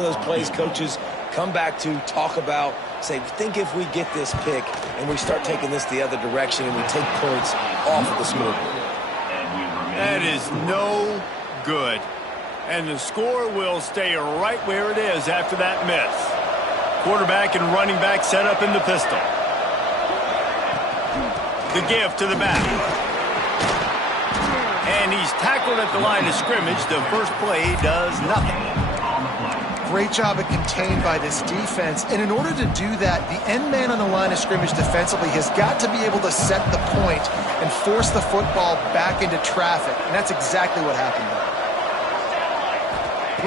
one of those plays coaches come back to, talk about, say, think if we get this pick and we start taking this the other direction and we take points off of the scoreboard. That is no good. And the score will stay right where it is after that miss. Quarterback and running back set up in the pistol. The give to the back. And he's tackled at the line of scrimmage. The first play does nothing. Great job at contained by this defense. And in order to do that, the end man on the line of scrimmage defensively has got to be able to set the point and force the football back into traffic. And that's exactly what happened there.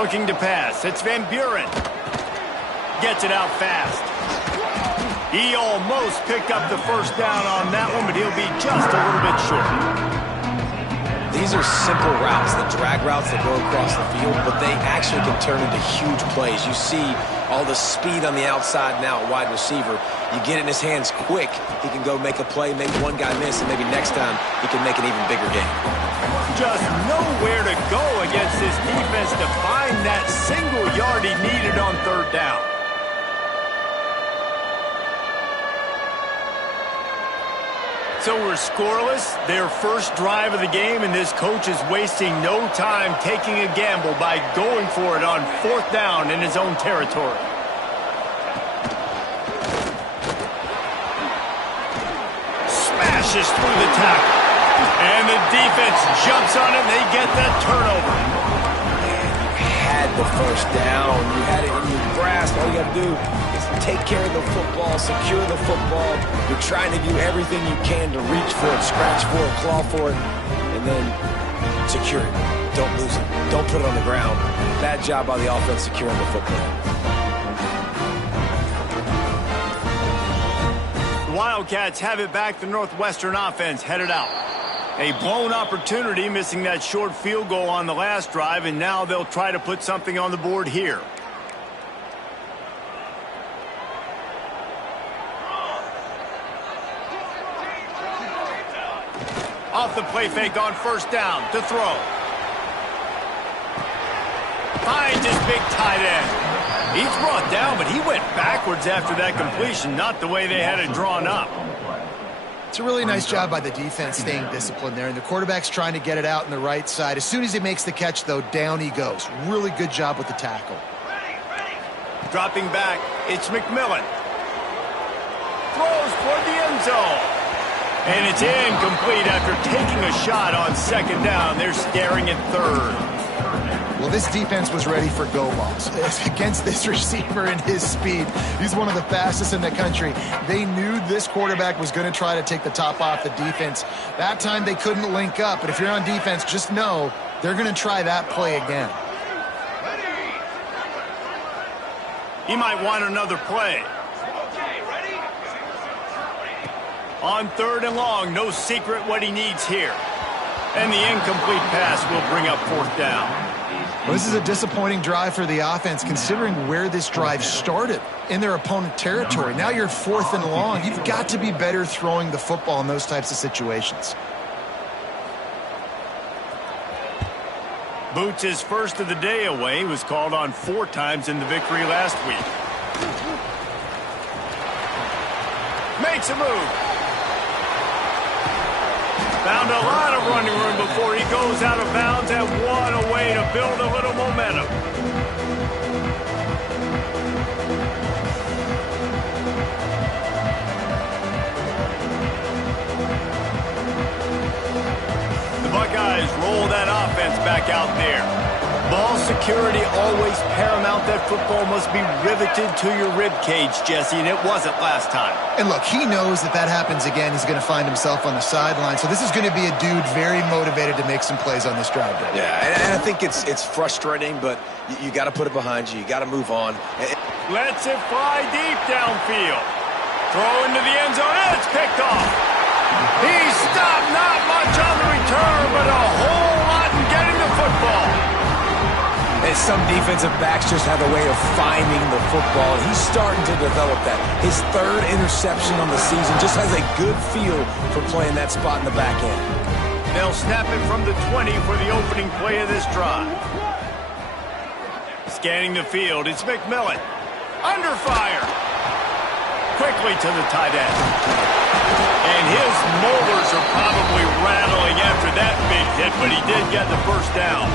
Looking to pass. It's Van Buren. Gets it out fast. He almost picked up the first down on that one, but he'll be just a little bit short. These are simple routes, the drag routes that go across the field, but they actually can turn into huge plays. You see all the speed on the outside now at wide receiver. You get it in his hands quick, he can go make a play, maybe one guy miss, and maybe next time he can make an even bigger game. Just nowhere to go against this defense to find that single yard he needed on third down. So we're scoreless, their first drive of the game, and this coach is wasting no time taking a gamble by going for it on fourth down in his own territory. Smashes through the tackle. And the defense jumps on it, and they get that turnover. Man, you had the first down. You had it in your grasp. All you got to do is take care of the football, secure the football. You're trying to do everything you can to reach for it, scratch for it, claw for it, and then secure it. Don't lose it. Don't put it on the ground. Bad job by the offense securing the football. The Wildcats have it back. The Northwestern offense headed out. A blown opportunity, missing that short field goal on the last drive, and now they'll try to put something on the board here. Off the play fake on first down to throw. Finds his big tight end. He's brought down, but he went backwards after that completion, not the way they had it drawn up. It's a really nice job by the defense staying disciplined there, and the quarterback's trying to get it out on the right side. As soon as he makes the catch, though, down he goes. Really good job with the tackle. Dropping back, it's McMillan. Throws toward the end zone. And it's incomplete after taking a shot on second down. They're staring at third. Well, this defense was ready for go balls. Against this receiver and his speed, he's one of the fastest in the country. They knew this quarterback was going to try to take the top off the defense. That time they couldn't link up, but if you're on defense, just know they're going to try that play again. He might want another play. On third and long, no secret what he needs here. And the incomplete pass will bring up fourth down. Well, this is a disappointing drive for the offense, considering where this drive started in their opponent territory. Now you're fourth and long. You've got to be better throwing the football in those types of situations. Boots' first of the day away. He was called on 4 times in the victory last week. Makes a move. Found a lot of running room before he goes out of bounds, and what a way to build a little momentum. The Buckeyes roll that offense back out there. Ball security always paramount. That football must be riveted to your rib cage, Jesse, and it wasn't last time. And look, he knows that happens again, he's going to find himself on the sideline. So this is going to be a dude very motivated to make some plays on this drive. Yeah, and I think it's frustrating, but you got to put it behind you. You got to move on. Lets it fly deep downfield. Throw into the end zone, and it's picked off. He stopped, not much on the return, but a whole lot in getting the football. And some defensive backs just have a way of finding the football. He's starting to develop that. His 3rd interception on the season, just has a good feel for playing that spot in the back end. They'll snap it from the 20 for the opening play of this drive. Scanning the field, it's McMillan. Under fire. Quickly to the tight end. And his molars are probably rattling after that big hit, but he did get the first down.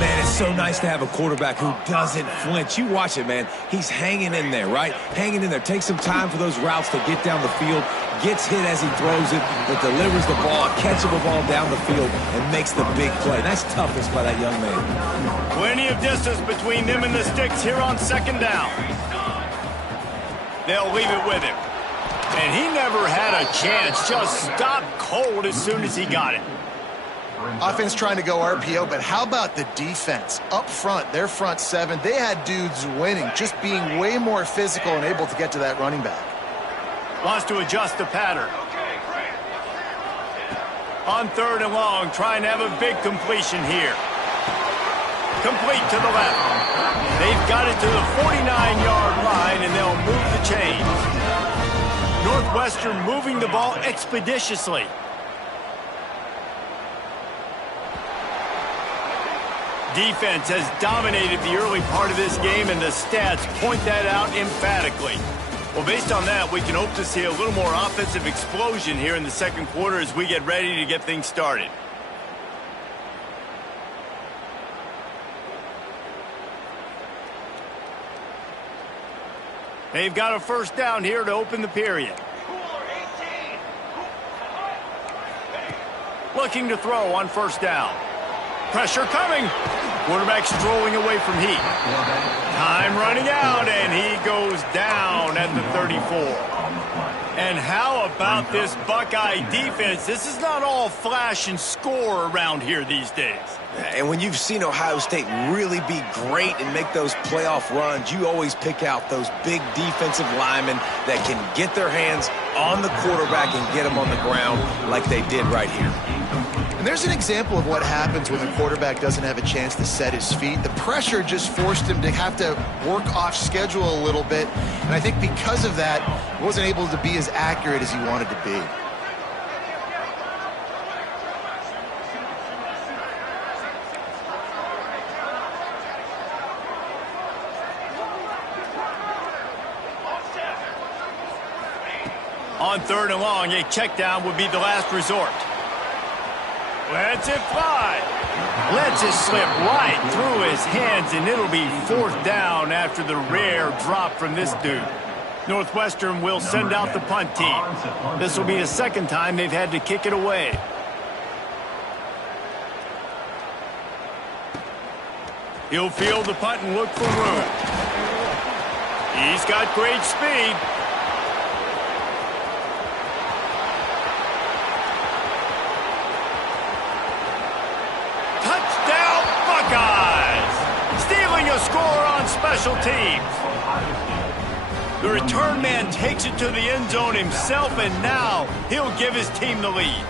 Man, it's so nice to have a quarterback who doesn't flinch. You watch it, man. He's hanging in there, right? Hanging in there. Takes some time for those routes to get down the field. Gets hit as he throws it, but delivers the ball, catchable ball down the field, and makes the big play. That's toughness by that young man. Plenty of distance between them and the sticks here on second down. They'll leave it with him. And he never had a chance. Just stopped cold as soon as he got it. Offense trying to go RPO, but how about the defense? Up front, their front seven, they had dudes winning, just being way more physical and able to get to that running back. Wants to adjust the pattern. On third and long, trying to have a big completion here. Complete to the left. They've got it to the 49-yard line, and they'll move the chains. Northwestern moving the ball expeditiously. Defense has dominated the early part of this game, and the stats point that out emphatically. Well, based on that, we can hope to see a little more offensive explosion here in the second quarter as we get ready to get things started. They've got a first down here to open the period. Looking to throw on first down. Pressure coming. Quarterback strolling away from heat. Time running out, and he goes down at the 34. And how about this Buckeye defense? This is not all flash and score around here these days. And when you've seen Ohio State really be great and make those playoff runs, you always pick out those big defensive linemen that can get their hands on the quarterback and get him on the ground like they did right here. And there's an example of what happens when the quarterback doesn't have a chance to set his feet. The pressure just forced him to have to work off schedule a little bit. And I think because of that, he wasn't able to be as accurate as he wanted to be. On third and long, a check down would be the last resort. Lets it fly. Lets it slip right through his hands, and it'll be fourth down after the rare drop from this dude. Northwestern will send out the punt team. This will be the second time they've had to kick it away. He'll field the punt and look for room. He's got great speed. Score on special teams. The return man takes it to the end zone himself, and now he'll give his team the lead.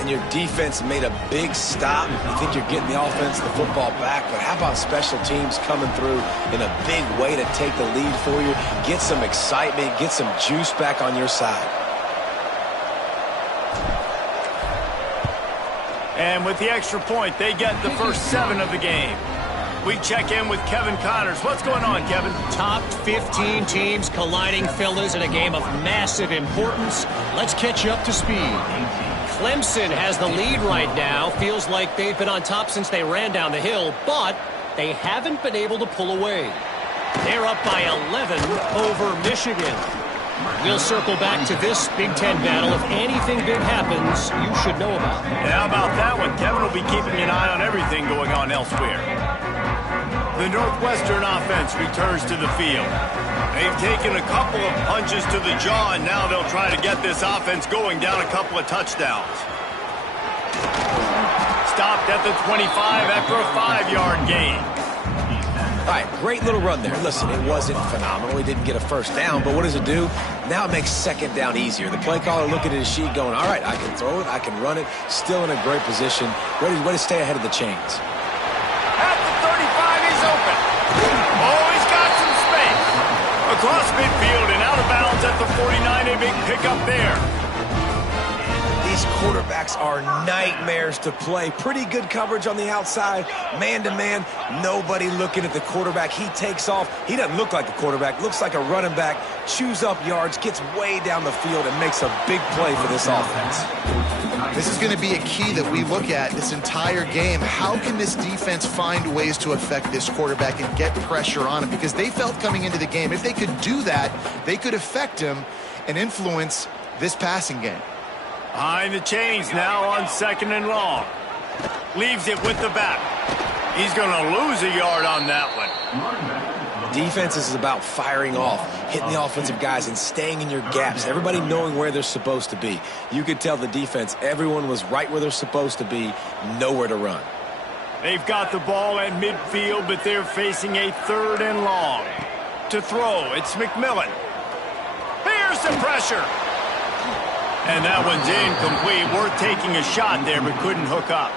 And your defense made a big stop. You think you're getting the offense, the football back, but how about special teams coming through in a big way to take the lead for you, get some excitement, get some juice back on your side. And with the extra point, they get the first 7 of the game. We check in with Kevin Connors. What's going on, Kevin? Top 15 teams colliding, fellas, in a game of massive importance. Let's catch you up to speed. Clemson has the lead right now. Feels like they've been on top since they ran down the hill, but they haven't been able to pull away. They're up by 11 over Michigan. We'll circle back to this Big Ten battle. If anything big happens, you should know about it. And how about that one? Kevin will be keeping an eye on everything going on elsewhere. The Northwestern offense returns to the field. They've taken a couple of punches to the jaw, and now they'll try to get this offense going down a couple of touchdowns. Stopped at the 25 after a 5-yard gain. All right, great little run there. Listen, it wasn't phenomenal. He didn't get a first down, but what does it do? Now it makes second down easier. The play caller looking at his sheet going, all right, I can throw it, I can run it, still in a great position, ready to stay ahead of the chains. Across midfield and out of bounds at the 49, a big pickup there. He These quarterbacks are nightmares to play. Pretty good coverage on the outside, man-to-man. Nobody looking at the quarterback. He takes off. He doesn't look like a quarterback. Looks like a running back. Chews up yards, gets way down the field, and makes a big play for this offense. This is going to be a key that we look at this entire game. How can this defense find ways to affect this quarterback and get pressure on him? Because they felt coming into the game, if they could do that, they could affect him and influence this passing game. Behind the chains now on 2nd and long. Leaves it with the back. He's going to lose a yard on that one. Defense is about firing off, hitting the offensive guys and staying in your gaps. Everybody knowing where they're supposed to be. You could tell the defense, everyone was right where they're supposed to be, nowhere to run. They've got the ball at midfield, but they're facing a 3rd and long. To throw, it's McMillan. Here's the pressure. And that one's incomplete. Worth taking a shot there, but couldn't hook up.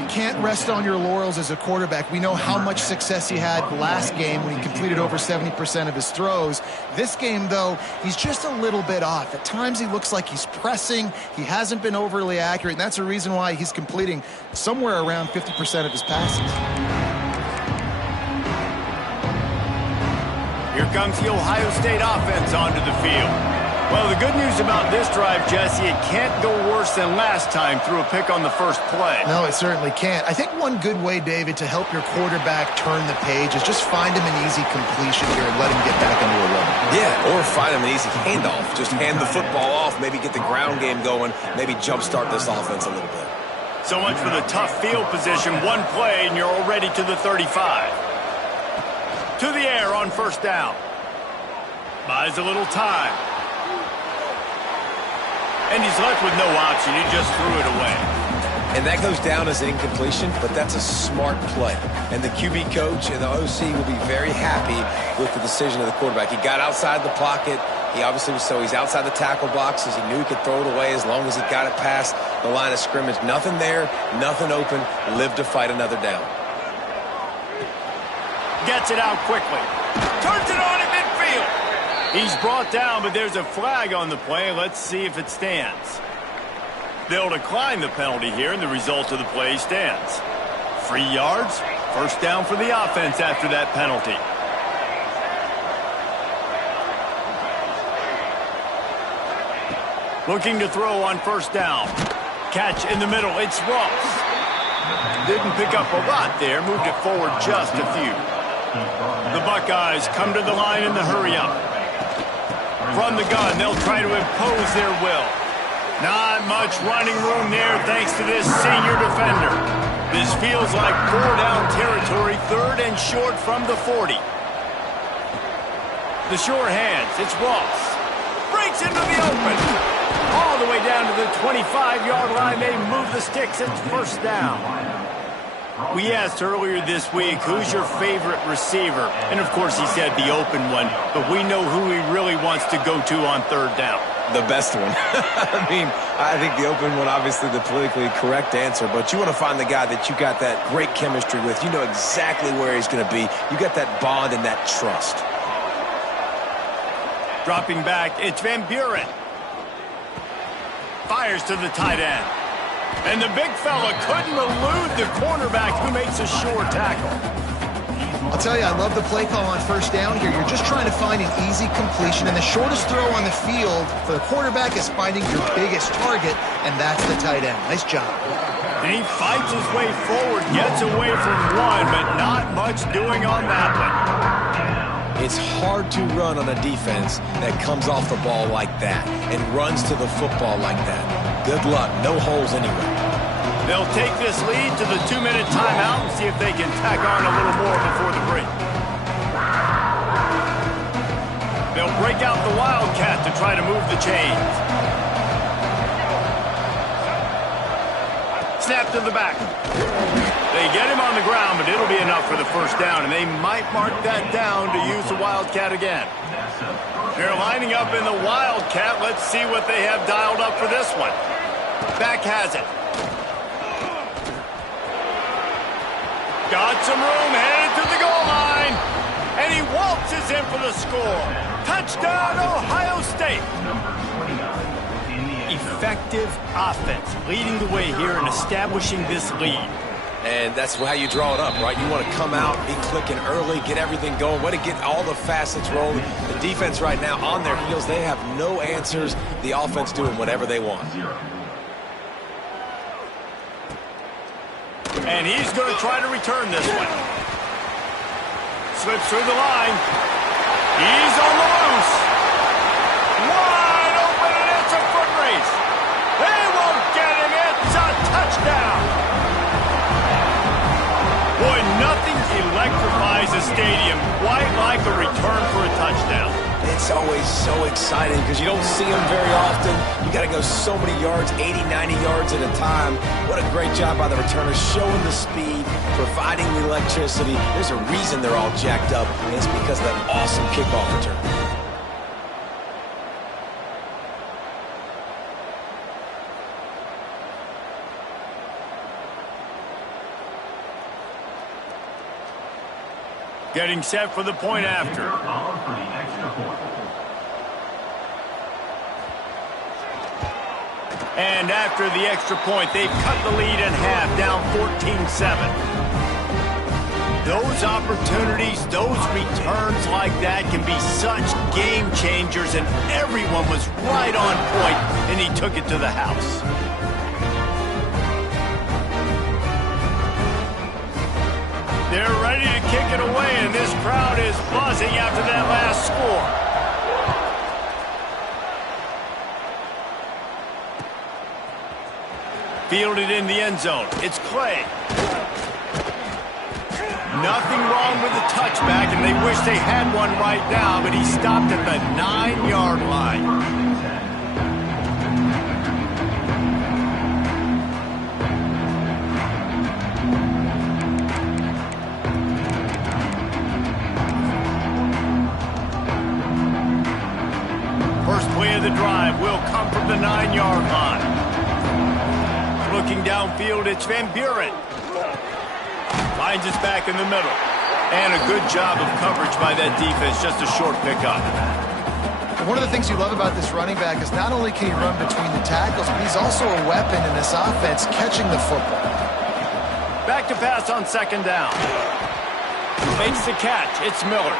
You can't rest on your laurels as a quarterback. We know how much success he had last game when he completed over 70% of his throws. This game, though, he's just a little bit off. At times he looks like he's pressing. He hasn't been overly accurate, and that's a reason why he's completing somewhere around 50% of his passes. Here comes the Ohio State offense onto the field. Well, the good news about this drive, Jesse, it can't go worse than last time through a pick on the first play. No, it certainly can't. I think one good way, David, to help your quarterback turn the page is just find him an easy completion here and let him get back into a rhythm. Yeah, or find him an easy handoff. Just hand the football off, maybe get the ground game going, maybe jumpstart this offense a little bit. So much for the tough field position. One play, and you're already to the 35. To the air on 1st down. Buys a little time. And he's left with no option. He just threw it away. And that goes down as an incompletion, but that's a smart play. And the QB coach and the OC will be very happy with the decision of the quarterback. He got outside the pocket. He obviously was he's outside the tackle boxes. He knew he could throw it away as long as he got it past the line of scrimmage. Nothing there, nothing open. Live to fight another down. Gets it out quickly. Turns it on at midfield. He's brought down, but there's a flag on the play. Let's see if it stands. They'll decline the penalty here, and the result of the play stands. 3 yards, 1st down for the offense after that penalty. Looking to throw on 1st down. Catch in the middle, it's Ross. Didn't pick up a lot there, moved it forward just a few. The Buckeyes come to the line in the hurry-up. From the gun, they'll try to impose their will. Not much running room there thanks to this senior defender. This feels like 4-down territory, 3rd and short from the 40. The sure hands, it's Ross. Breaks into the open. All the way down to the 25-yard line. They move the sticks. It's 1st down. We asked earlier this week, who's your favorite receiver? And, of course, he said the open one. But we know who he really wants to go to on 3rd down. The best one. I mean, I think the open one, obviously the politically correct answer. But you want to find the guy that you got that great chemistry with. You know exactly where he's going to be. You got that bond and that trust. Dropping back, it's Van Buren. Fires to the tight end. And the big fella couldn't elude the cornerback who makes a sure tackle. I'll tell you, I love the play call on 1st down here. You're just trying to find an easy completion, and the shortest throw on the field for the quarterback is finding your biggest target, and that's the tight end. Nice job. And he fights his way forward, gets away from one, but not much doing on that one. It's hard to run on a defense that comes off the ball like that and runs to the football like that. Good luck. No holes anywhere. They'll take this lead to the 2-minute timeout and see if they can tack on a little more before the break. They'll break out the Wildcat to try to move the chains. Snap to the back. They get him on the ground, but it'll be enough for the 1st down, and they might mark that down to use the Wildcat again. They're lining up in the Wildcat. Let's see what they have dialed up for this one. Back has it. Got some room, headed to the goal line. And he waltzes in for the score. Touchdown, Ohio State. effective offense, leading the way here and establishing this lead. And that's how you draw it up, right? You want to come out, be clicking early, get everything going, want to get all the facets rolling. The defense right now on their heels, they have no answers. The offense doing whatever they want. And he's going to try to return this one. Slips through the line. He's on the loose. Wide open, and it's a foot race. They won't get him. It's a touchdown. Boy, nothing electrifies a stadium quite like a return for a touchdown. It's always so exciting because you don't see them very often. You got to go so many yards, 80, 90 yards at a time. What a great job by the returners, showing the speed, providing the electricity. There's a reason they're all jacked up, and it's because of that awesome kickoff return. Getting set for the point after. And after the extra point, they've cut the lead in half, down 14-7. Those opportunities, those returns like that can be such game changers, and everyone was right on point, and he took it to the house. They're ready to kick it away, and this crowd is buzzing after that last score. Fielded in the end zone. It's Clay. Nothing wrong with the touchback, and they wish they had one right now, but he stopped at the 9-yard line. Play of the drive will come from the 9-yard line. Looking downfield, it's Van Buren. Finds us back in the middle. And a good job of coverage by that defense, just a short pickup. One of the things you love about this running back is not only can he run between the tackles, but he's also a weapon in this offense, catching the football. Back to pass on second down. Makes the catch. It's Miller.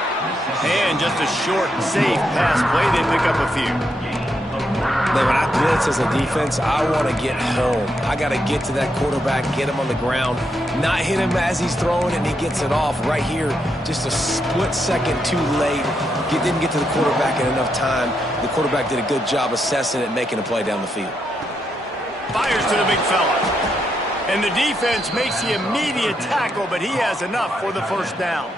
And just a short, safe pass play. They pick up a few. When I blitz as a defense, I want to get home. I got to get to that quarterback, get him on the ground, not hit him as he's throwing and he gets it off. Right here, just a split second too late. Didn't get to the quarterback in enough time. The quarterback did a good job assessing it and making a play down the field. Fires to the big fella. And the defense makes the immediate tackle, but he has enough for the first down.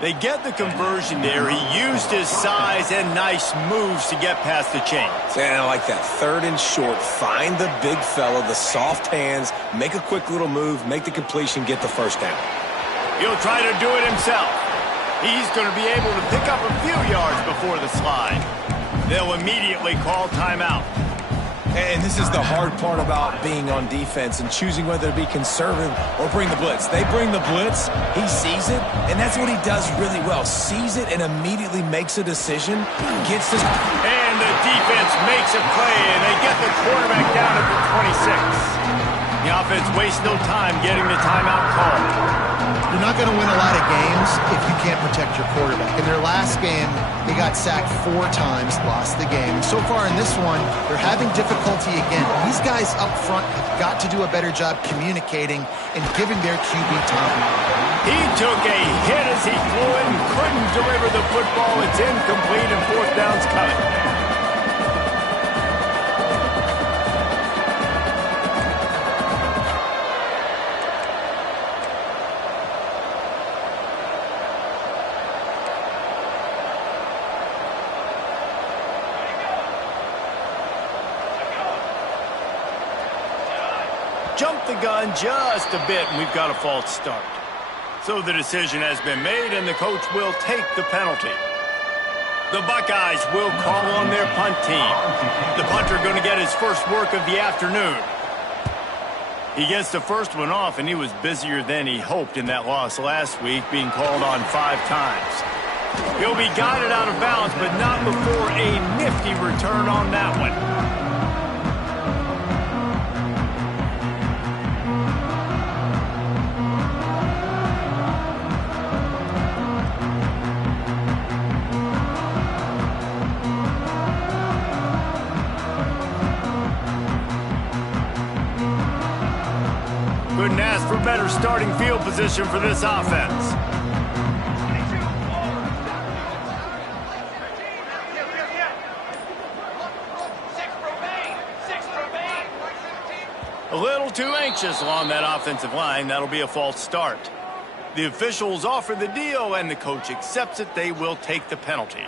They get the conversion there. He used his size and nice moves to get past the chains. And I like that. Third and short. Find the big fella, the soft hands, make a quick little move, make the completion, get the first down. He'll try to do it himself. He's going to be able to pick up a few yards before the slide. They'll immediately call timeout. And this is the hard part about being on defense and choosing whether to be conservative or bring the blitz. They bring the blitz, he sees it, and that's what he does really well. Sees it and immediately makes a decision, gets this. And the defense makes a play, and they get the quarterback down at the 26. The offense wastes no time getting the timeout call. You're not going to win a lot of games if you can't protect your quarterback. In their last game, they got sacked 4 times, lost the game. So far in this one, they're having difficulty again. These guys up front have got to do a better job communicating and giving their QB time. He took a hit as he flew it and couldn't deliver the football. It's incomplete and fourth down's coming. Jumped the gun just a bit, and we've got a false start. So the decision has been made, and the coach will take the penalty. The Buckeyes will call on their punt team. The punter going to get his first work of the afternoon. He gets the first one off, and he was busier than he hoped in that loss last week, being called on 5 times. He'll be guided out of bounds, but not before a nifty return on that one. better starting field position for this offense. A little too anxious along that offensive line. That'll be a false start. The officials offer the deal, and the coach accepts it. They will take the penalty.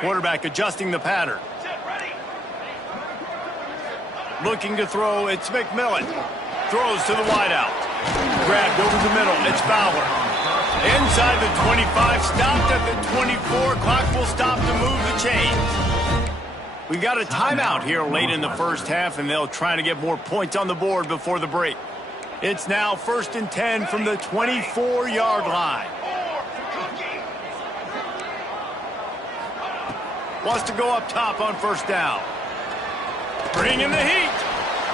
Quarterback adjusting the pattern. Looking to throw, it's McMillan. Throws to the wideout. Grabbed over the middle, it's Fowler. Inside the 25, stopped at the 24. Clock will stop to move the chains. We've got a timeout here late in the first half, and they'll try to get more points on the board before the break. It's now 1st and 10 from the 24-yard line. Wants to go up top on first down. Bringing the heat.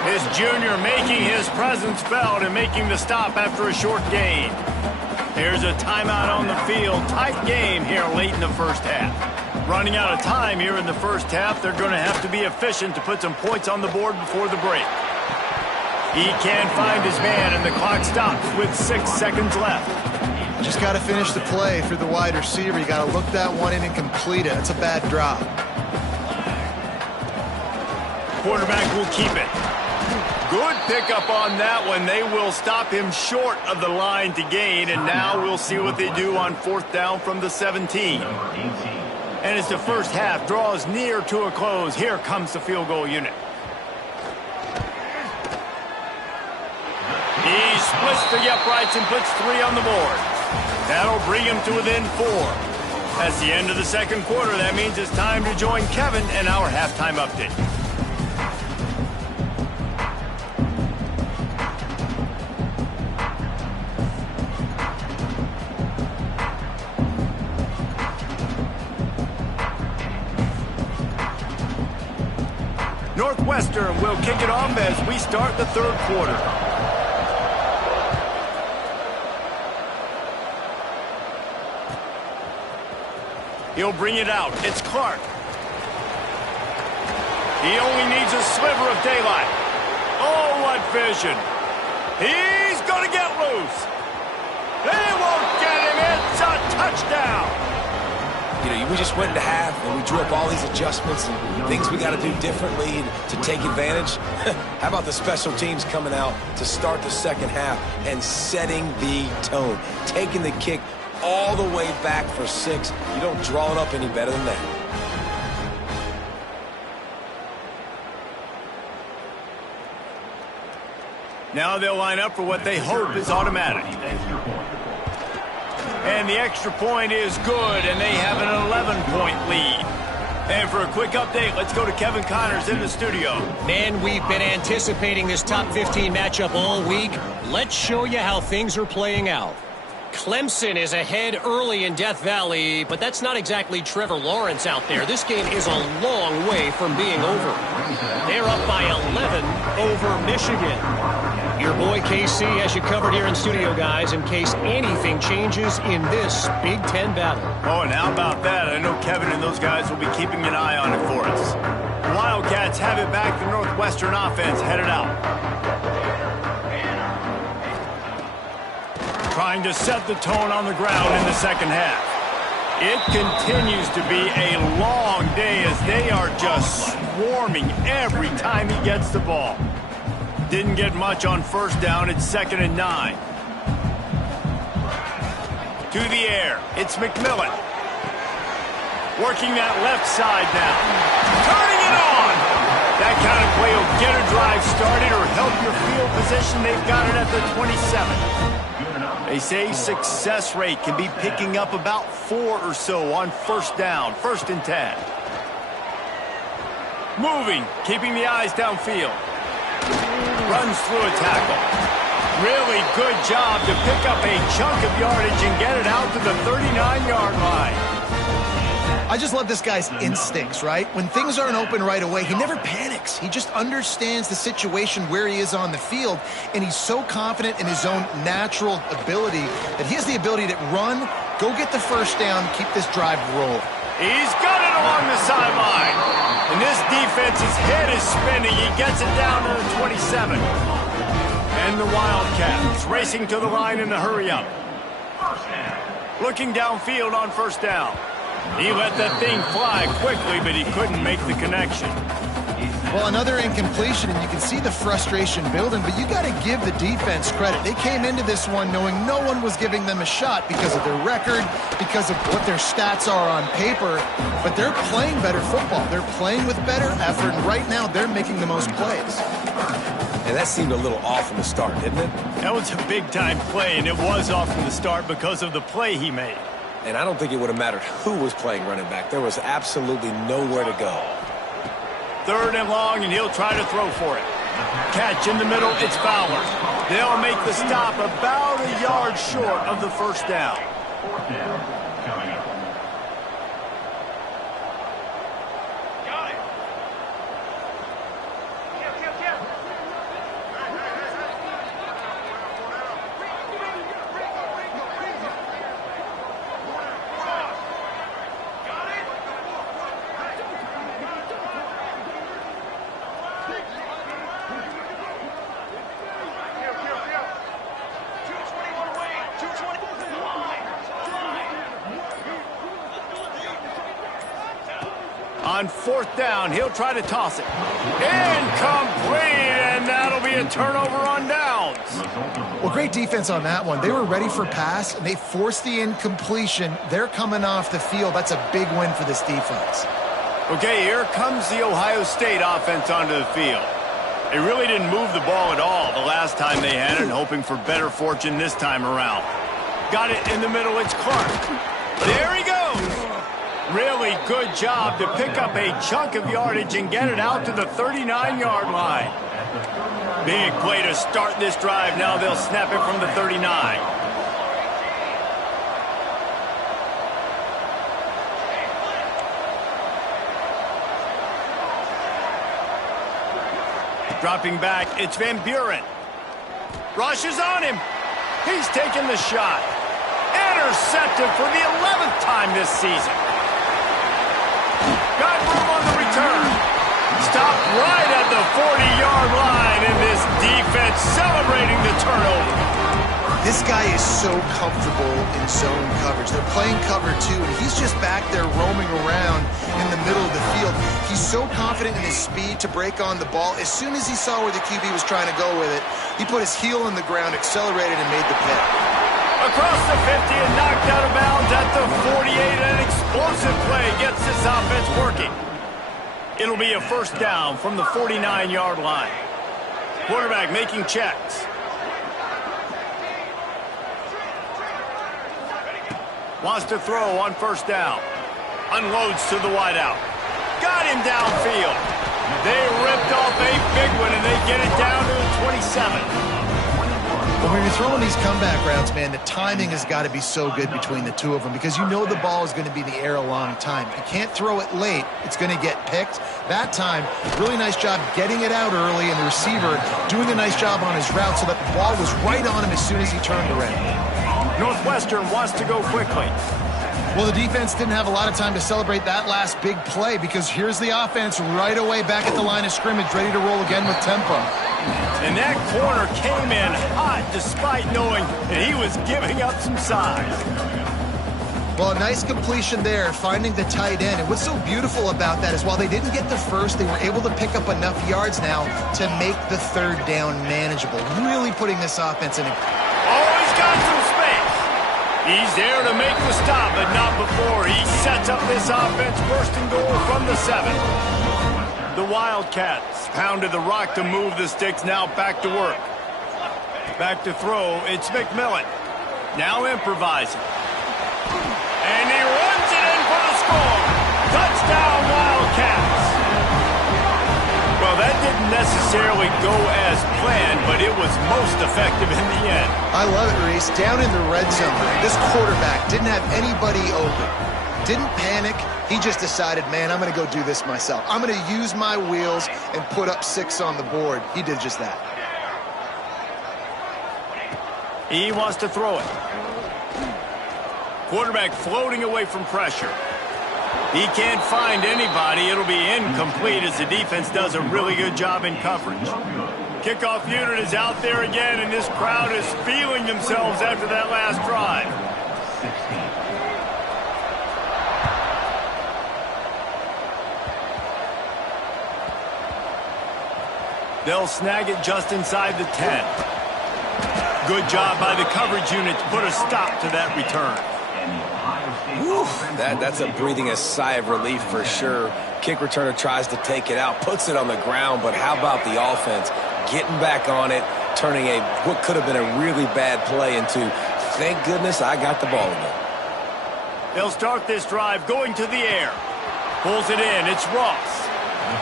This junior making his presence felt and making the stop after a short gain. There's a timeout on the field. Tight game here late in the first half. Running out of time here in the first half. They're going to have to be efficient to put some points on the board before the break. He can't find his man, and the clock stops with 6 seconds left. Just got to finish the play through the wide receiver. You got to look that one in and complete it. That's a bad drop. Quarterback will keep it. Good pickup on that one. They will stop him short of the line to gain, and now we'll see what they do on 4th down from the 17. And as the first half draws near to a close, here comes the field goal unit. He splits the uprights and puts 3 on the board. That'll bring him to within 4. That's the end of the second quarter. That means it's time to join Kevin in our halftime update. Northwestern will kick it off as we start the third quarter. He'll bring it out. It's Clark. He only needs a sliver of daylight. Oh, what vision. He's going to get loose. They won't get him. It's a touchdown. You know, we just went into half, and we drew up all these adjustments and things we got to do differently to take advantage. How about the special teams coming out to start the second half and setting the tone, taking the kick all the way back for 6. You don't draw it up any better than that. Now they'll line up for what they hope is automatic. And the extra point is good, and they have an 11-point lead. And for a quick update, let's go to Kevin Connors in the studio. Man, we've been anticipating this top 15 matchup all week. Let's show you how things are playing out. Clemson is ahead early in Death Valley, but that's not exactly Trevor Lawrence out there. This game is a long way from being over. They're up by 11 over Michigan. Your boy KC has you covered here in studio, guys, in case anything changes in this Big Ten battle. Oh, and how about that? I know Kevin and those guys will be keeping an eye on it for us. Wildcats have it back. The Northwestern offense headed out. Trying to set the tone on the ground in the second half. It continues to be a long day as they are just swarming every time he gets the ball. Didn't get much on first down. It's 2nd and 9. To the air. It's McMillan. Working that left side now. Turning it on. That kind of play will get a drive started or help your field position. They've got it at the 27. They say success rate can be picking up about 4 or so on first down, 1st and 10. Moving, keeping the eyes downfield. Runs through a tackle. Really good job to pick up a chunk of yardage and get it out to the 39-yard line. I just love this guy's instincts, right? When things aren't open right away, he never panics. He just understands the situation where he is on the field, and he's so confident in his own natural ability that he has the ability to run, go get the first down, keep this drive rolling. He's got it along the sideline. And this defense's head is spinning. He gets it down to the 27. And the Wildcats racing to the line in a hurry-up. Looking downfield on first down. He let that thing fly quickly, but he couldn't make the connection. Well, another incompletion, and you can see the frustration building, but you got to give the defense credit. They came into this one knowing no one was giving them a shot because of their record, because of what their stats are on paper, but they're playing better football. They're playing with better effort, and right now they're making the most plays. And that seemed a little off from the start, didn't it? That was a big-time play, and it was off from the start because of the play he made. And I don't think it would have mattered who was playing running back. There was absolutely nowhere to go. 3rd and long, and he'll try to throw for it. Catch in the middle, it's Fowler. They'll make the stop about a yard short of the first down. On 4th down, he'll try to toss it. Incomplete, and that'll be a turnover on downs. Well, great defense on that one. They were ready for pass, and they forced the incompletion. They're coming off the field. That's a big win for this defense. Okay, here comes the Ohio State offense onto the field. They really didn't move the ball at all the last time they had it, hoping for better fortune this time around. Got it in the middle, it's Clark. There he goes. Really good job to pick up a chunk of yardage and get it out to the 39-yard line. Big play to start this drive. Now they'll snap it from the 39. Dropping back, it's Van Buren. Rush is on him. He's taking the shot. Intercepted for the 11th time this season. Got room on the return. Stopped right at the 40-yard line, and this defense celebrating the turnover. This guy is so comfortable in zone coverage. They're playing cover 2, and he's just back there roaming around in the middle of the field. He's so confident in his speed to break on the ball. As soon as he saw where the QB was trying to go with it, he put his heel in the ground, accelerated, and made the pick. Across the 50 and knocked out of bounds at the 48. An explosive play gets this offense working. It'll be a first down from the 49-yard line. Quarterback making checks. Wants to throw on first down. Unloads to the wideout. Got him downfield. They ripped off a big one, and they get it down to the 27. But when you're throwing these comeback routes, man, the timing has got to be so good between the two of them because you know the ball is going to be in the air a long time. You can't throw it late. It's going to get picked. That time, really nice job getting it out early, and the receiver doing a nice job on his route so that the ball was right on him as soon as he turned around. Northwestern wants to go quickly. Well, the defense didn't have a lot of time to celebrate that last big play because here's the offense right away back at the line of scrimmage, ready to roll again with tempo. And that corner came in hot despite knowing that he was giving up some size. Well, a nice completion there, finding the tight end. And what's so beautiful about that is while they didn't get the first, they were able to pick up enough yards now to make the 3rd down manageable. Really putting this offense in a... Oh, he's got some space. He's there to make the stop, but not before he sets up this offense first and goal from the 7. The Wildcats pounded the rock to move the sticks, now back to work. Back to throw, it's McMillan. Now improvising. And he runs it in for the score. Touchdown, Wildcats. Well, that didn't necessarily go as planned, but it was most effective in the end. I love it, Reese. Down in the red zone, this quarterback didn't have anybody open. Didn't panic. He just decided, man, I'm going to go do this myself. I'm going to use my wheels and put up 6 on the board. He did just that. He wants to throw it. Quarterback floating away from pressure. He can't find anybody. It'll be incomplete as the defense does a really good job in coverage. Kickoff unit is out there again, and this crowd is feeling themselves after that last drive. They'll snag it just inside the 10. Good job by the coverage unit to put a stop to that return. Whew, that's a breathing a sigh of relief for sure. Kick returner tries to take it out, puts it on the ground, but how about the offense getting back on it, turning what could have been a really bad play into, thank goodness I got the ball again. They'll start this drive going to the air. Pulls it in. It's Ross.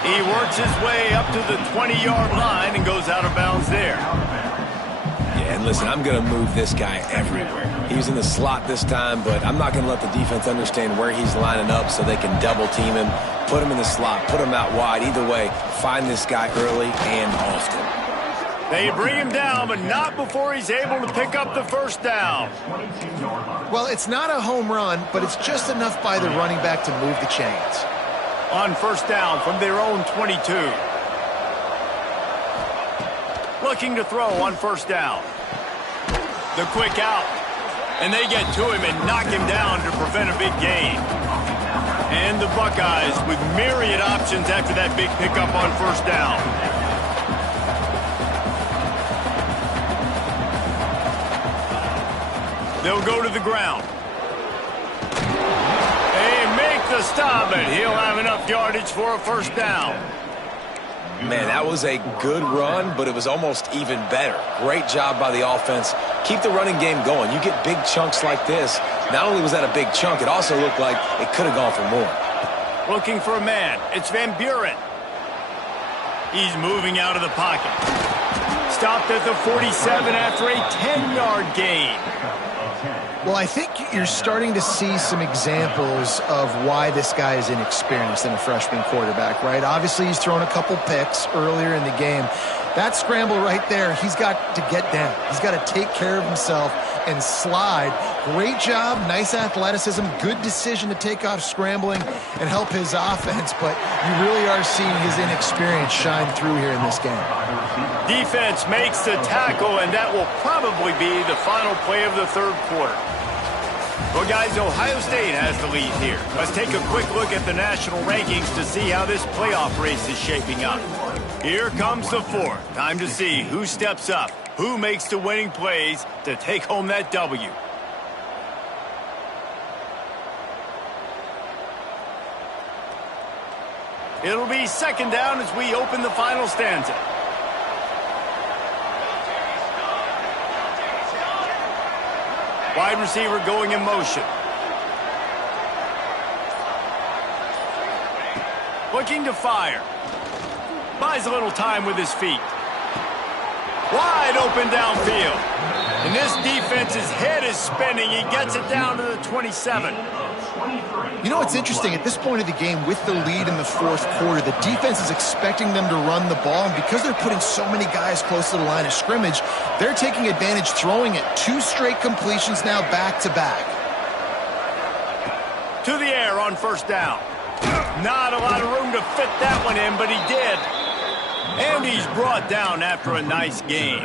He works his way up to the 20-yard line and goes out of bounds there. Yeah, and listen, I'm going to move this guy everywhere. He's in the slot this time, but I'm not going to let the defense understand where he's lining up so they can double team him, put him in the slot, put him out wide. Either way, find this guy early and often. They bring him down, but not before he's able to pick up the first down. Well, it's not a home run, but it's just enough by the running back to move the chains. On first down from their own 22. Looking to throw on first down. The quick out. And they get to him and knock him down to prevent a big gain. And the Buckeyes with myriad options after that big pickup on first down. They'll go to the ground. They make the stop, and he'll have enough yardage for a first down. Man, that was a good run, but it was almost even better. Great job by the offense. Keep the running game going. You get big chunks like this. Not only was that a big chunk, it also looked like it could have gone for more. Looking for a man. It's Van Buren. He's moving out of the pocket. Stopped at the 47 after a 10-yard gain. Well, I think you're starting to see some examples of why this guy is inexperienced in a freshman quarterback, right? Obviously, he's thrown a couple picks earlier in the game. That scramble right there, he's got to get down. He's got to take care of himself and slide. Great job, nice athleticism, good decision to take off scrambling and help his offense, but you really are seeing his inexperience shine through here in this game. Defense makes the tackle, and that will probably be the final play of the third quarter. Well, guys, Ohio State has the lead here. Let's take a quick look at the national rankings to see how this playoff race is shaping up. Here comes the fourth. Time to see who steps up, who makes the winning plays to take home that W. It'll be second down as we open the final stanza. Wide receiver going in motion. Looking to fire. Buys a little time with his feet. Wide open downfield. And this defense's head is spinning. He gets it down to the 27. You know what's interesting? At this point of the game, with the lead in the fourth quarter, the defense is expecting them to run the ball, and because they're putting so many guys close to the line of scrimmage, they're taking advantage, throwing it. 2 straight completions now back-to-back. To the air on first down. Not a lot of room to fit that one in, but he did. And he's brought down after a nice game.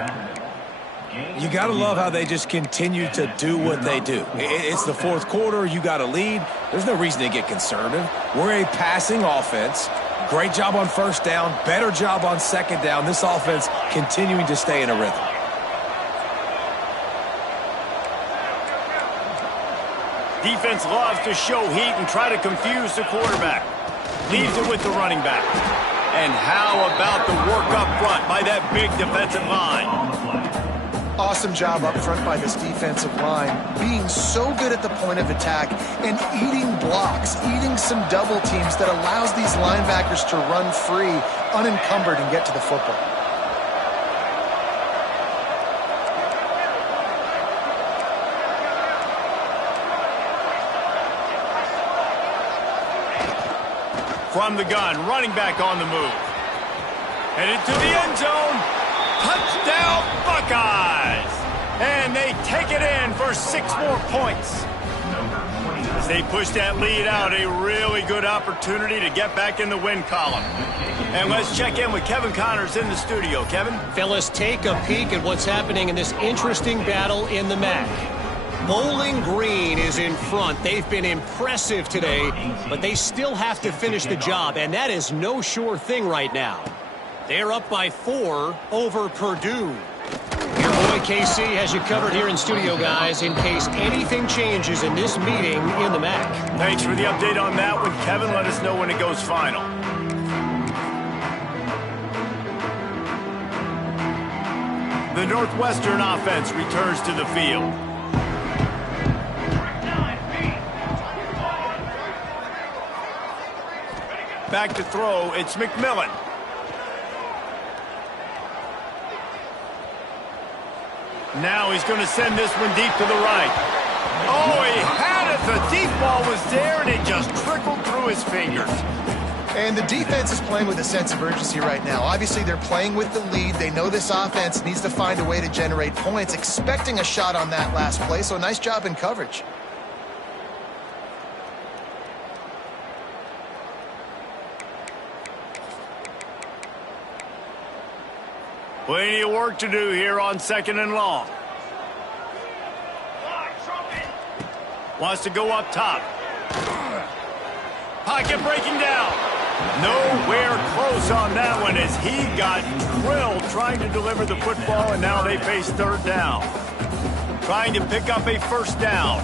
You got to love how they just continue to do what they do. It's the fourth quarter. You got a lead. There's no reason to get conservative. We're a passing offense. Great job on first down. Better job on second down. This offense continuing to stay in a rhythm. Defense loves to show heat and try to confuse the quarterback. Leaves it with the running back. And how about the work up front by that big defensive line? Awesome job up front by this defensive line, being so good at the point of attack and eating blocks, eating some double teams that allows these linebackers to run free, unencumbered, and get to the football. From the gun, running back on the move. Headed to the end zone. Touchdown, Buckeyes! And they take it in for 6 more points. As they push that lead out, a really good opportunity to get back in the win column. And let's check in with Kevin Connors in the studio. Kevin? Fellas, take a peek at what's happening in this interesting battle in the MAC. Bowling Green is in front. They've been impressive today, but they still have to finish the job, and that is no sure thing right now. They're up by 4 over Purdue. Your boy KC has you covered here in studio, guys, in case anything changes in this meeting in the MAC. Thanks for the update on that one, Kevin. Let us know when it goes final. The Northwestern offense returns to the field. Back to throw, it's McMillan. Now he's going to send this one deep to the right. Oh, he had it. The deep ball was there, and it just trickled through his fingers. And the defense is playing with a sense of urgency right now. Obviously, they're playing with the lead. They know this offense needs to find a way to generate points, expecting a shot on that last play, so nice job in coverage. Plenty of work to do here on 2nd and long. Wants to go up top. Pocket breaking down. Nowhere close on that one as he got drilled trying to deliver the football, and now they face 3rd down. Trying to pick up a 1st down.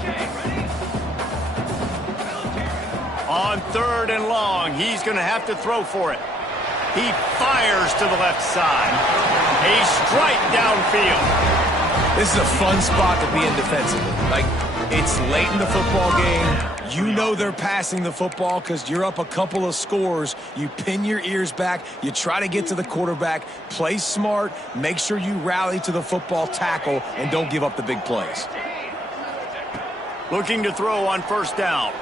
On 3rd and long, he's going to have to throw for it. He fires to the left side. A strike downfield. This is a fun spot to be in defensively. Like, it's late in the football game. You know they're passing the football because you're up a couple of scores. You pin your ears back. You try to get to the quarterback. Play smart. Make sure you rally to the football tackle and don't give up the big plays. Looking to throw on 1st down.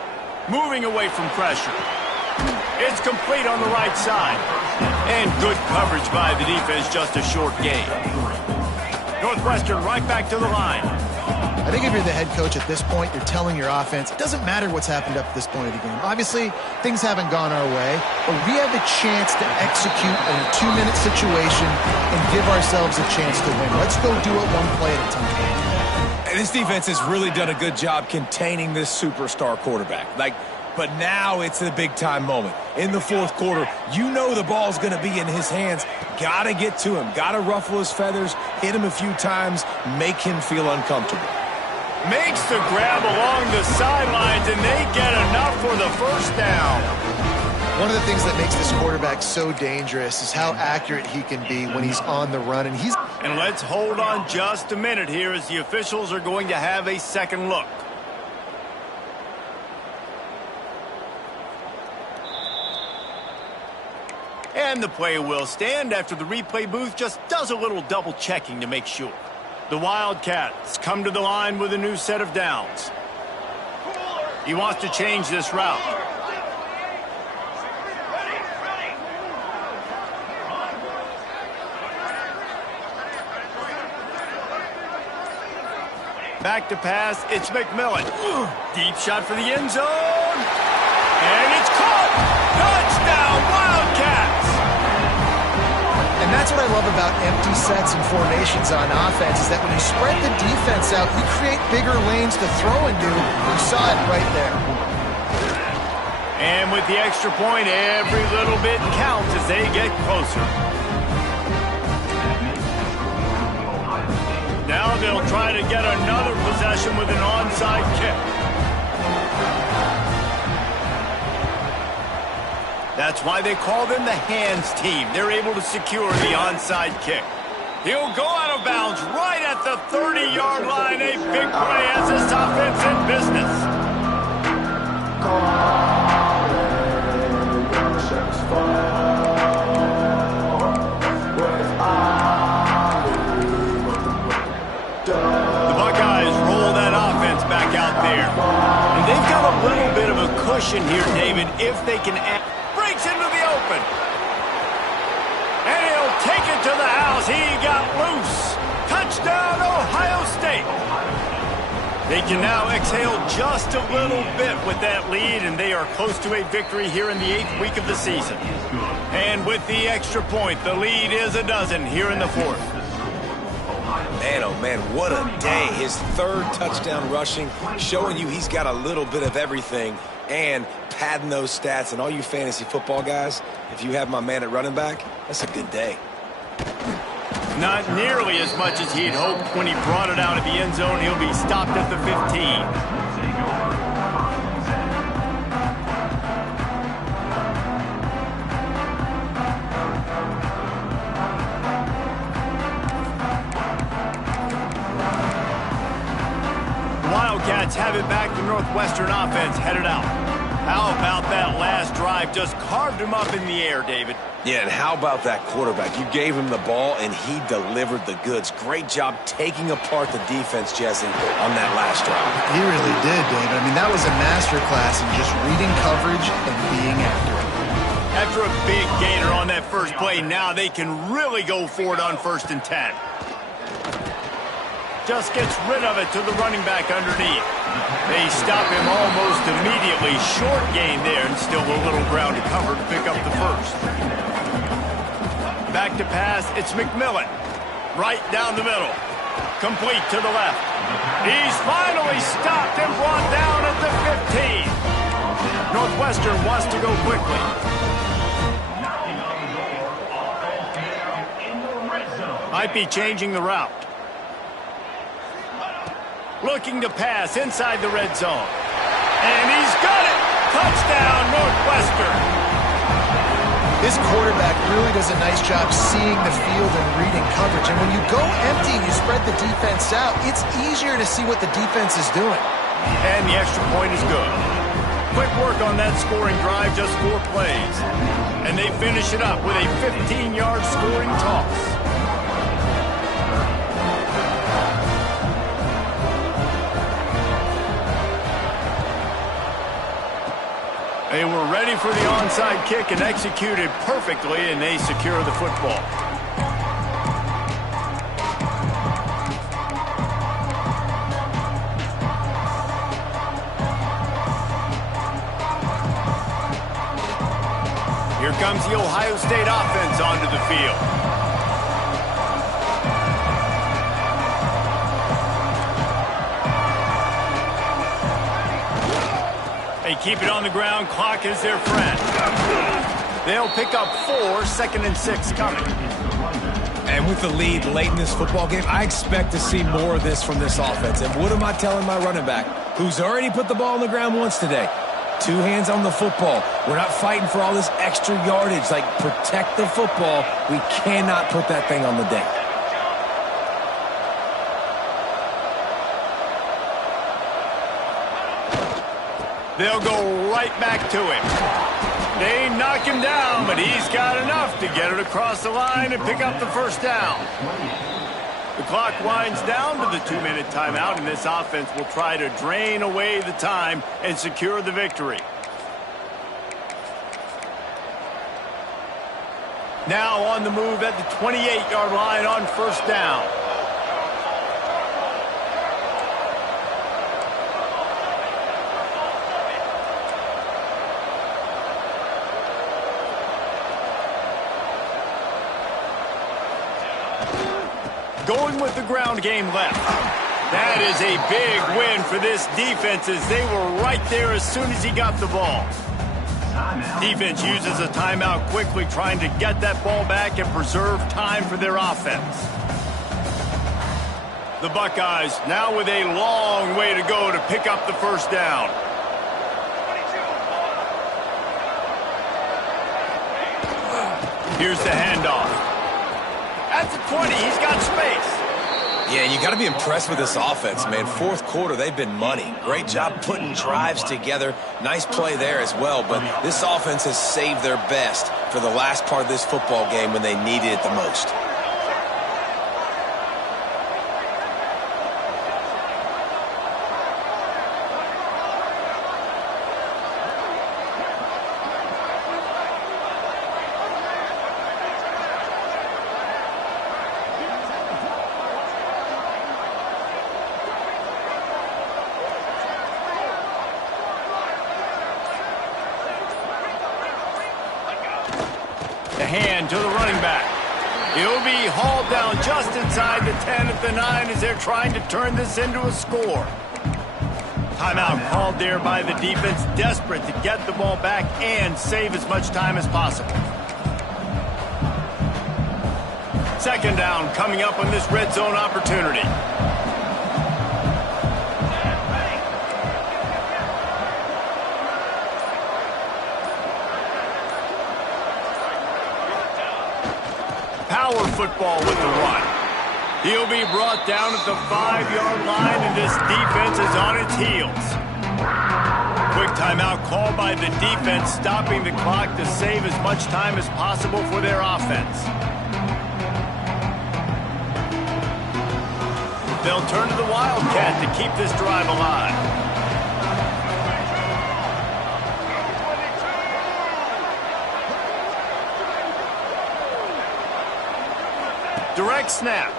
Moving away from pressure. It's complete on the right side. And good coverage by the defense, just a short gain. Northwestern right back to the line. I think if you're the head coach at this point, you're telling your offense, it doesn't matter what's happened up to this point of the game. Obviously, things haven't gone our way, but we have a chance to execute in a 2-minute situation and give ourselves a chance to win. Let's go do it one play at a time. And this defense has really done a good job containing this superstar quarterback. But now it's a big-time moment. In the 4th quarter, you know the ball's going to be in his hands. Got to get to him. Got to ruffle his feathers, hit him a few times, make him feel uncomfortable. Makes the grab along the sidelines, and they get enough for the 1st down. One of the things that makes this quarterback so dangerous is how accurate he can be when he's on the run. And let's hold on just a minute here as the officials are going to have a second look. And the play will stand after the replay booth just does a little double checking to make sure. The Wildcats come to the line with a new set of downs. He wants to change this route. Back to pass, it's McMillan. Deep shot for the end zone. And it's caught! Touchdown, Wildcats! And that's what I love about empty sets and formations on offense is that when you spread the defense out, you create bigger lanes to throw into. You saw it right there. And with the extra point, every little bit counts as they get closer. Now they'll try to get another possession with an onside kick. That's why they call them the hands team. They're able to secure the onside kick. He'll go out of bounds right at the 30-yard line. A big play as this offense in business. The Buckeyes roll that offense back out there. And they've got a little bit of a cushion here, David, if they can add. Breaks it open. And he'll take it to the house. He got loose. Touchdown, Ohio State. They can now exhale just a little bit with that lead, and they are close to a victory here in the 8th week of the season. And with the extra point, the lead is a dozen here in the 4th. Man, oh man, what a day. His 3rd touchdown rushing, showing you he's got a little bit of everything and padding those stats. And all you fantasy football guys, if you have my man at running back, that's a good day. Not nearly as much as he'd hoped when he brought it out of the end zone. He'll be stopped at the 15. Wildcats have it back. The Northwestern offense headed out. How about that last drive? Just carved him up in the air, David. Yeah, and how about that quarterback? You gave him the ball, and he delivered the goods. Great job taking apart the defense, Jesse, on that last drive. He really did, David. I mean, that was a masterclass in just reading coverage and being accurate. After a big gainer on that first play, now they can really go for it on 1st and 10. Just gets rid of it to the running back underneath. They stop him almost immediately. Short gain there, and still a little ground to cover to pick up the 1st. Back to pass, it's McMillan. Right down the middle. Complete to the left. He's finally stopped and brought down at the 15. Northwestern wants to go quickly. Might be changing the route. Looking to pass inside the red zone. And he's got it! Touchdown, Northwestern! This quarterback really does a nice job seeing the field and reading coverage. And when you go empty and you spread the defense out, it's easier to see what the defense is doing. And the extra point is good. Quick work on that scoring drive, just 4 plays. And they finish it up with a 15-yard scoring toss. They were ready for the onside kick and executed perfectly, and they secure the football. Here comes the Ohio State offense onto the field. They keep it on the ground. Clock is their friend. They'll pick up 4, 2nd and 6 coming. And with the lead late in this football game, I expect to see more of this from this offense. And what am I telling my running back, who's already put the ball on the ground once today? 2 hands on the football. We're not fighting for all this extra yardage. Like, protect the football. We cannot put that thing on the deck. They'll go right back to him. They knock him down, but he's got enough to get it across the line and pick up the 1st down. The clock winds down to the 2-minute timeout, and this offense will try to drain away the time and secure the victory. Now on the move at the 28-yard line on 1st down. Going with the ground game left. That is a big win for this defense, as they were right there as soon as he got the ball. Defense uses a timeout quickly, trying to get that ball back and preserve time for their offense. The Buckeyes now with a long way to go to pick up the 1st down. Here's the handoff. At the 20, he's got space. Yeah, you got to be impressed with this offense, man. 4th quarter, they've been money. Great job putting drives together. Nice play there as well, but this offense has saved their best for the last part of this football game when they needed it the most. The hand to the running back. He'll be hauled down just inside the 10 at the 9 as they're trying to turn this into a score. Timeout called there by the defense, desperate to get the ball back and save as much time as possible. Second down coming up on this red zone opportunity. Power football with the run. He'll be brought down at the 5-yard line, and this defense is on its heels. Quick timeout called by the defense, stopping the clock to save as much time as possible for their offense. They'll turn to the Wildcat to keep this drive alive. Direct snap.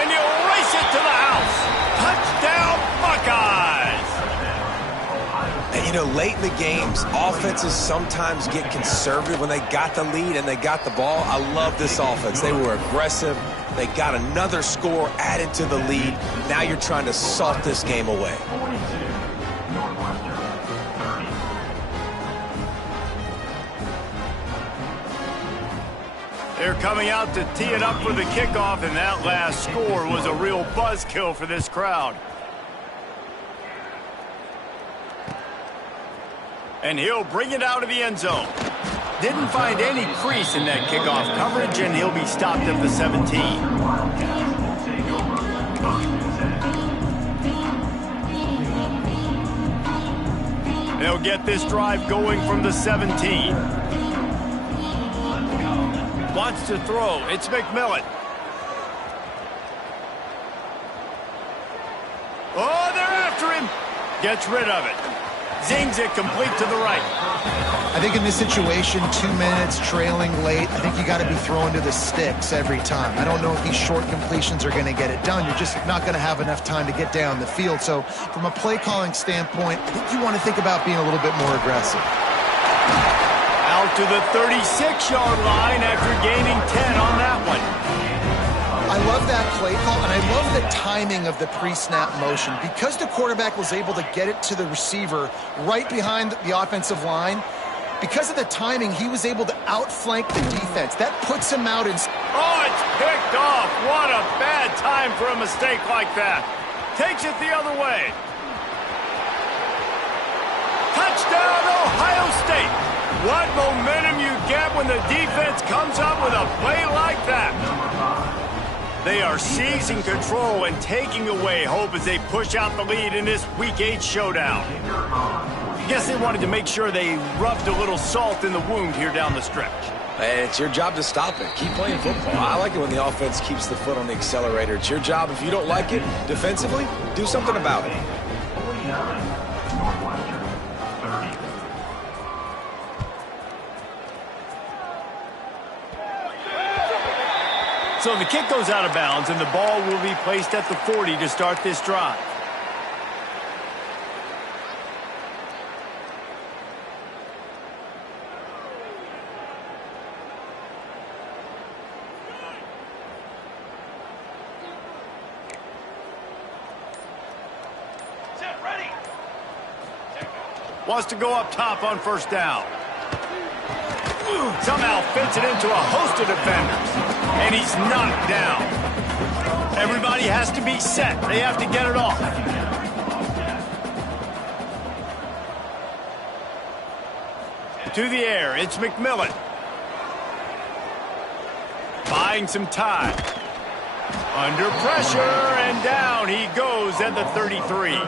And you race it to the house. Touchdown, Buckeyes! And, you know, late in the games, offenses sometimes get conservative when they got the lead and they got the ball. I love this offense. They were aggressive. They got another score added to the lead. Now you're trying to salt this game away. They're coming out to tee it up for the kickoff, and that last score was a real buzzkill for this crowd. And he'll bring it out of the end zone. Didn't find any crease in that kickoff coverage, and he'll be stopped at the 17. They'll get this drive going from the 17. Wants to throw. It's McMillan. Oh, they're after him. Gets rid of it. Zings it complete to the right. I think in this situation, 2 minutes, trailing late, I think you got to be throwing to the sticks every time. I don't know if these short completions are going to get it done. You're just not going to have enough time to get down the field. So from a play calling standpoint, I think you want to think about being a little bit more aggressive. Out to the 36-yard line after gaining 10 on that one. I love that play call, and I love the timing of the pre-snap motion. Because the quarterback was able to get it to the receiver right behind the offensive line, because of the timing, he was able to outflank the defense. That puts him out in... Oh, it's picked off. What a bad time for a mistake like that. Takes it the other way. Touchdown, Ohio State. What momentum you get when the defense comes up with a play like that. They are seizing control and taking away hope as they push out the lead in this Week 8 showdown. I guess they wanted to make sure they rubbed a little salt in the wound here down the stretch. And it's your job to stop it. Keep playing football. I like it when the offense keeps the foot on the accelerator. It's your job. If you don't like it defensively, do something about it. So the kick goes out of bounds, and the ball will be placed at the 40 to start this drive. Wants to go up top on first down. Somehow fits it into a host of defenders. And he's knocked down. Everybody has to be set. They have to get it off. To the air, it's McMillan. Buying some time. Under pressure, and down he goes at the 33.